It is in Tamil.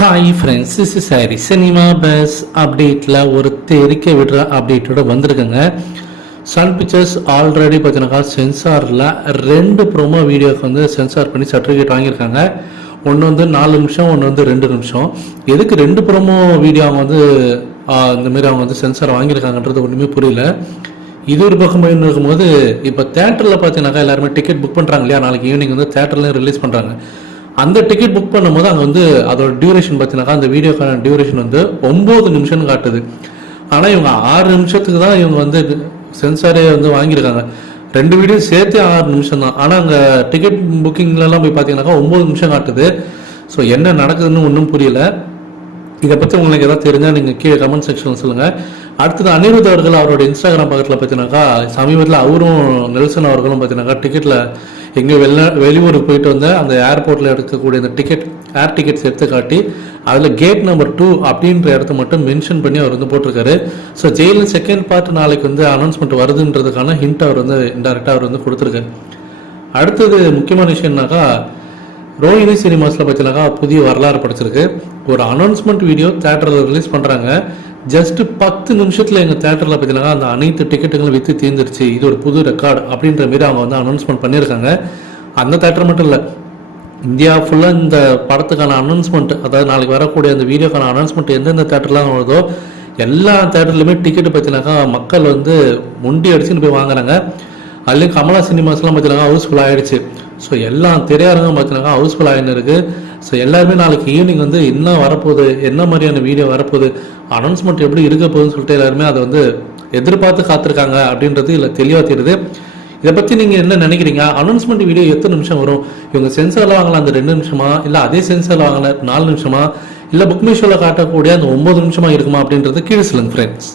ஹாய் ஃப்ரெண்ட்ஸ் இஸ் சாரி சினிமா பஸ் அப்டேட்டில் ஒரு தெரிக்க விடுற அப்டேட்டோட வந்திருக்குங்க. சன் பிக்சர்ஸ் ஆல்ரெடி பார்த்தீங்கன்னாக்கா சென்சாரில் ரெண்டு ப்ரோமோ வீடியோக்கு வந்து சென்சார் பண்ணி சர்டிஃபிகேட் வாங்கியிருக்காங்க. ஒன்று வந்து நாலு நிமிஷம் ஒன்று வந்து ரெண்டு நிமிஷம். எதுக்கு ரெண்டு ப்ரோமோ வீடியோ அவங்க வந்து இந்தமாரி அவங்க வந்து சென்சார் வாங்கியிருக்காங்கன்றது ஒன்றுமே புரியல. இது ஒரு பக்கம் இருக்கும்போது இப்போ தேட்டரில் பார்த்தீங்கன்னாக்கா எல்லாருமே டிக்கெட் புக் பண்ணுறாங்க இல்லையா? நாளைக்கு ஈவினிங் வந்து தேட்டர்லேயும் ரிலீஸ் பண்ணுறாங்க அந்த டிக்கெட் புக் பண்ணும்போது அங்கே வந்து அதோட டியூரேஷன் பார்த்தீங்கன்னாக்கா அந்த வீடியோக்கான டியூரேஷன் வந்து ஒம்பது நிமிஷம்னு காட்டுது. ஆனால் இவங்க ஆறு நிமிஷத்துக்கு தான் இவங்க வந்து சென்சாரே வந்து வாங்கியிருக்காங்க. ரெண்டு வீடியோ சேர்த்து ஆறு நிமிஷம் தான். ஆனால் அங்கே டிக்கெட் புக்கிங்லலாம் போய் பார்த்தீங்கன்னாக்கா ஒம்பது நிமிஷம் காட்டுது. ஸோ என்ன நடக்குதுன்னு ஒன்றும் புரியல. இதை பற்றி உங்களுக்கு ஏதாவது தெரிஞ்சால் நீங்கள் கீழே கமெண்ட் செக்ஷனில் சொல்லுங்கள் அடுத்தது அனிருத் அவர்கள் அவரோட இன்ஸ்டாகிராம் பக்கத்தில் பார்த்தீங்கன்னாக்கா சமீபத்தில் அவரும் நெல்சன் அவர்களும் பார்த்தீங்கன்னாக்கா டிக்கெட்டில் எங்கேயோ வெளில வெளியூருக்கு போயிட்டு வந்து அந்த ஏர்போர்ட்டில் எடுக்கக்கூடிய அந்த டிக்கெட் ஏர் டிக்கெட்ஸ் எடுத்து காட்டி அதில் கேட் நம்பர் டூ அப்படின்ற இடத்த மட்டும் மென்ஷன் பண்ணி அவர் வந்து போட்டிருக்காரு. ஸோ ஜெயிலில் செகண்ட் பார்ட் நாளைக்கு வந்து அனௌன்ஸ்மெண்ட் வருதுன்றதுக்கான ஹிண்ட் அவர் வந்து இன்டெரக்டாக அவர் வந்து கொடுத்துருக்காரு. அடுத்தது முக்கியமான விஷயம்னாக்கா ரோஹிணி சினிமாஸில் பார்த்தீங்கன்னாக்கா புதிய வரலாறு படைச்சிருக்கு. ஒரு அனௌன்ஸ்மெண்ட் வீடியோ தேட்டரில் ரிலீஸ் பண்ணுறாங்க ஜஸ்ட் பத்து நிமிஷத்தில் எங்கள் தேட்டரில் பார்த்தீங்கன்னா அந்த அனைத்து டிக்கெட்டுகளும் விற்று தீர்ந்துருச்சு. இது ஒரு புது ரெக்கார்டு அப்படின்ற மாரி அவங்க வந்து அனௌன்ஸ்மெண்ட் பண்ணியிருக்காங்க. அந்த தேட்டர் மட்டும் இல்லை இந்தியா ஃபுல்லாக இந்த படத்துக்கான அனௌன்ஸ்மெண்ட் அதாவது நாளைக்கு வரக்கூடிய அந்த வீடியோக்கான அனௌன்ஸ்மெண்ட் எந்தெந்த தேட்டர்லாம் வருதோ எல்லா தேட்டர்லையுமே டிக்கெட் பார்த்தீங்கன்னாக்கா மக்கள் வந்து முண்டி அடிச்சுன்னு போய் வாங்குறாங்க. அதுலேயும் கமலா சினிமாஸ்லாம் பார்த்தீங்கன்னா ஹவுஸ்ஃபுல் ஆகிடுச்சு ஸோ எல்லா திரையரங்கம் பார்த்தீங்கன்னா ஹவுஸ்ஃபுல் ஆகின்னு ஸோ எல்லாருமே நாளைக்கு ஈவினிங் வந்து என்ன வரப்போகுது என்ன மாதிரியான வீடியோ வரப்போகுது அனௌன்ஸ்மெண்ட் எப்படி இருக்க போகுதுன்னு சொல்லிட்டு எல்லாருமே அதை வந்து எதிர்பார்த்து காத்திருக்காங்க அப்படின்றது இல்லை தெளிவாக தெரியுது. இதை பற்றி நீங்கள் என்ன நினைக்கிறீங்க? அனௌன்ஸ்மெண்ட் வீடியோ எத்தனை நிமிஷம் வரும்? இவங்க சென்சாரில் வாங்கலாம் அந்த ரெண்டு நிமிஷமா? இல்லை அதே சென்சாரில் வாங்கல நாலு நிமிஷமா? இல்லை புக் மீஷோவில் காட்டக்கூடிய அந்த ஒம்பது நிமிஷமா இருக்குமா அப்படின்றது கீழே சொல்லுங்க ஃப்ரெண்ட்ஸ்